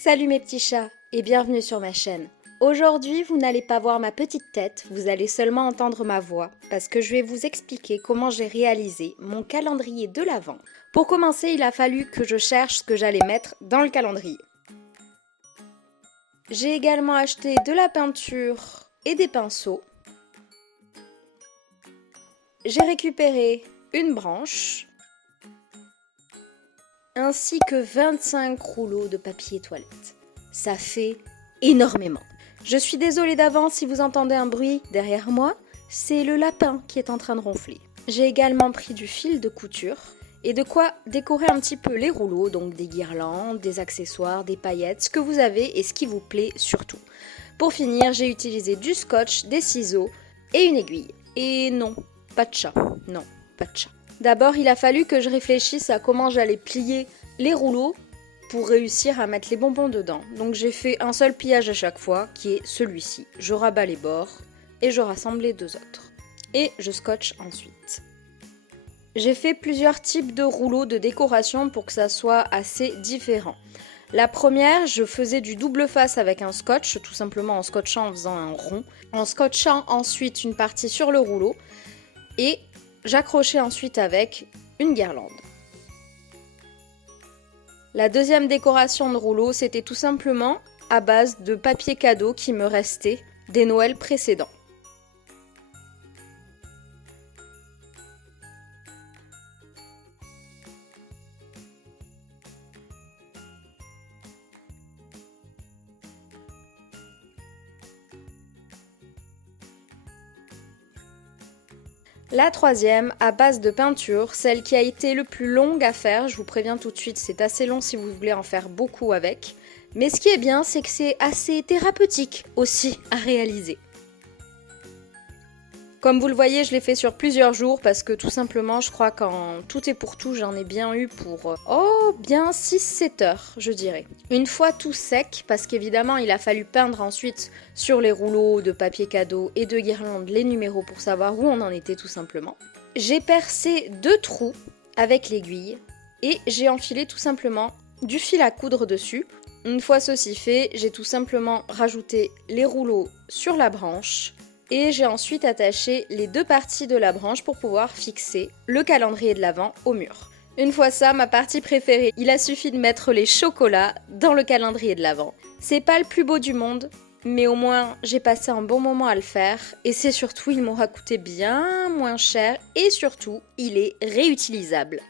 Salut mes petits chats et bienvenue sur ma chaîne. Aujourd'hui, vous n'allez pas voir ma petite tête, vous allez seulement entendre ma voix parce que je vais vous expliquer comment j'ai réalisé mon calendrier de l'Avent. Pour commencer, il a fallu que je cherche ce que j'allais mettre dans le calendrier. J'ai également acheté de la peinture et des pinceaux. J'ai récupéré une branche ainsi que 25 rouleaux de papier toilette. Ça fait énormément. Je suis désolée d'avance si vous entendez un bruit derrière moi, c'est le lapin qui est en train de ronfler. J'ai également pris du fil de couture et de quoi décorer un petit peu les rouleaux, donc des guirlandes, des accessoires, des paillettes, ce que vous avez et ce qui vous plaît surtout. Pour finir, j'ai utilisé du scotch, des ciseaux et une aiguille. Et non, pas de chat. Non, pas de chat. D'abord, il a fallu que je réfléchisse à comment j'allais plier les rouleaux pour réussir à mettre les bonbons dedans. Donc j'ai fait un seul pliage à chaque fois, qui est celui-ci. Je rabats les bords et je rassemble les deux autres. Et je scotche ensuite. J'ai fait plusieurs types de rouleaux de décoration pour que ça soit assez différent. La première, je faisais du double face avec un scotch, tout simplement en scotchant en faisant un rond. En scotchant ensuite une partie sur le rouleau et j'accrochais ensuite avec une guirlande. La deuxième décoration de rouleau, c'était tout simplement à base de papier cadeau qui me restait des Noëls précédents. La troisième, à base de peinture, celle qui a été le plus longue à faire, je vous préviens tout de suite, c'est assez long si vous voulez en faire beaucoup avec. Mais ce qui est bien, c'est que c'est assez thérapeutique aussi à réaliser. Comme vous le voyez, je l'ai fait sur plusieurs jours parce que tout simplement, je crois qu'en tout et pour tout, j'en ai bien eu pour, bien 6-7 heures, je dirais. Une fois tout sec, parce qu'évidemment, il a fallu peindre ensuite sur les rouleaux de papier cadeau et de guirlandes les numéros pour savoir où on en était tout simplement. J'ai percé 2 trous avec l'aiguille et j'ai enfilé tout simplement du fil à coudre dessus. Une fois ceci fait, j'ai tout simplement rajouté les rouleaux sur la branche. Et j'ai ensuite attaché les 2 parties de la branche pour pouvoir fixer le calendrier de l'Avent au mur. Une fois ça, ma partie préférée, il a suffi de mettre les chocolats dans le calendrier de l'Avent. C'est pas le plus beau du monde, mais au moins j'ai passé un bon moment à le faire et c'est surtout, il m'aura coûté bien moins cher et surtout, il est réutilisable.